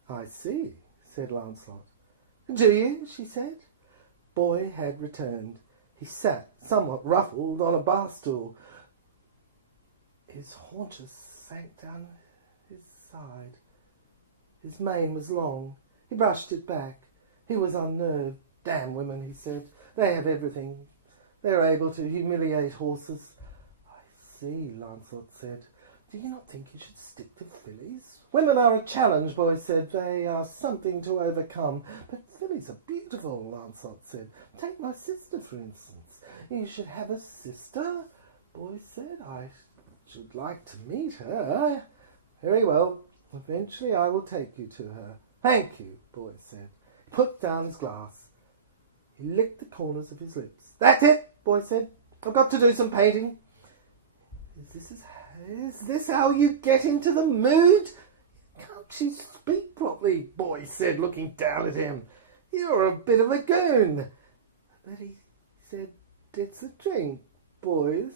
I see, said Lancelot. Do you? She said. Boy had returned. He sat, somewhat ruffled, on a bar stool. His haunches sank down his side. His mane was long. He brushed it back. He was unnerved. Damn women, he said. They have everything. They're able to humiliate horses. I see, Lancelot said. Do you not think you should stick to fillies? Women are a challenge, Boy said. They are something to overcome. But fillies are beautiful, Lancelot said. Take my sister, for instance. You should have a sister, Boy said. I should like to meet her. Very well. Eventually I will take you to her. Thank you, Boy said. He put down his glass. He licked the corners of his lips. That's it, Boy said. I've got to do some painting. Is this how you get into the mood? Can't she speak properly? Boy said, looking down at him. You're a bit of a goon. But he said, it's a drink, boys.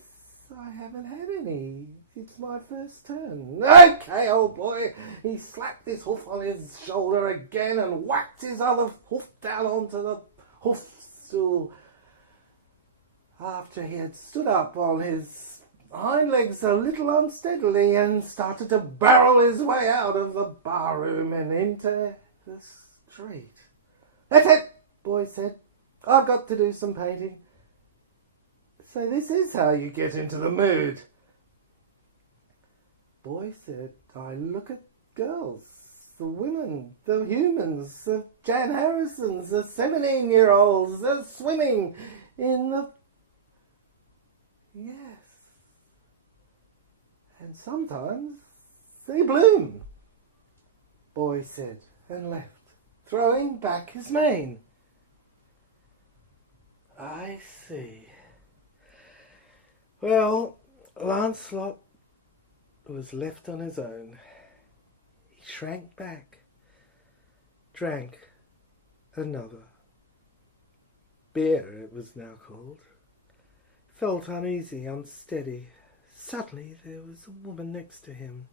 I haven't had any. It's my first turn. Okay, old boy. He slapped his hoof on his shoulder again and whacked his other hoof down onto the hoof stool. After he had stood up on his hind legs a little unsteadily and started to barrel his way out of the bar room and into the street. That's it, Boy said. I've got to do some painting. So this is how you get into the mood. Boy said, I look at girls, the women, the humans, the Jan Harrisons, the 17-year-olds, the swimming in the... Yes. And sometimes they bloom, Boy said, and left, throwing back his mane. I see. Well, Lancelot was left on his own. He shrank back, drank, Another. Beer, it was now called. Felt uneasy, unsteady. Suddenly there was a woman next to him.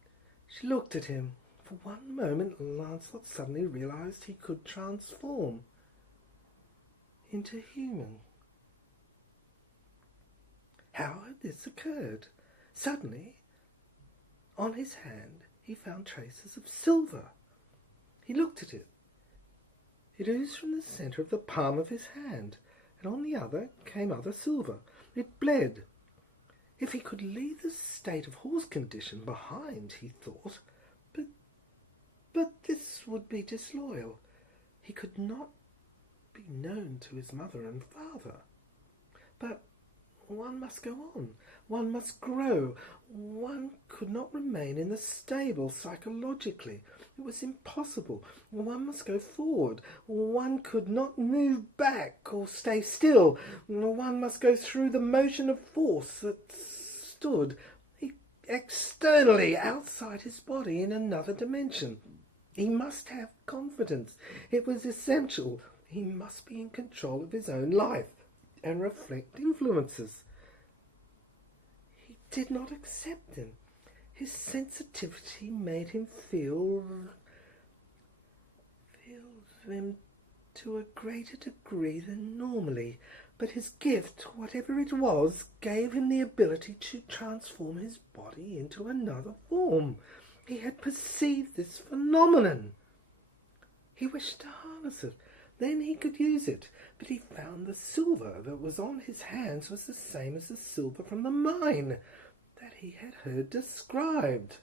She looked at him. For one moment Lancelot suddenly realised he could transform into human. How had this occurred? Suddenly, on his hand, he found traces of silver. He looked at it. It oozed from the centre of the palm of his hand, and on the other came other silver. It bled. If he could leave the state of horse condition behind, he thought, but this would be disloyal. He could not be known to his mother and father. But one must go on. One must grow. One could not remain in the stable psychologically. It was impossible. One must go forward. One could not move back or stay still. One must go through the motion of force that stood externally outside his body in another dimension. He must have confidence. It was essential. He must be in control of his own life and reflect influences. He did not accept them. His sensitivity made him feel them to a greater degree than normally, but his gift, whatever it was, gave him the ability to transform his body into another form. He had perceived this phenomenon. He wished to harness it. Then he could use it. But he found the silver that was on his hands was the same as the silver from the mine that he had heard described.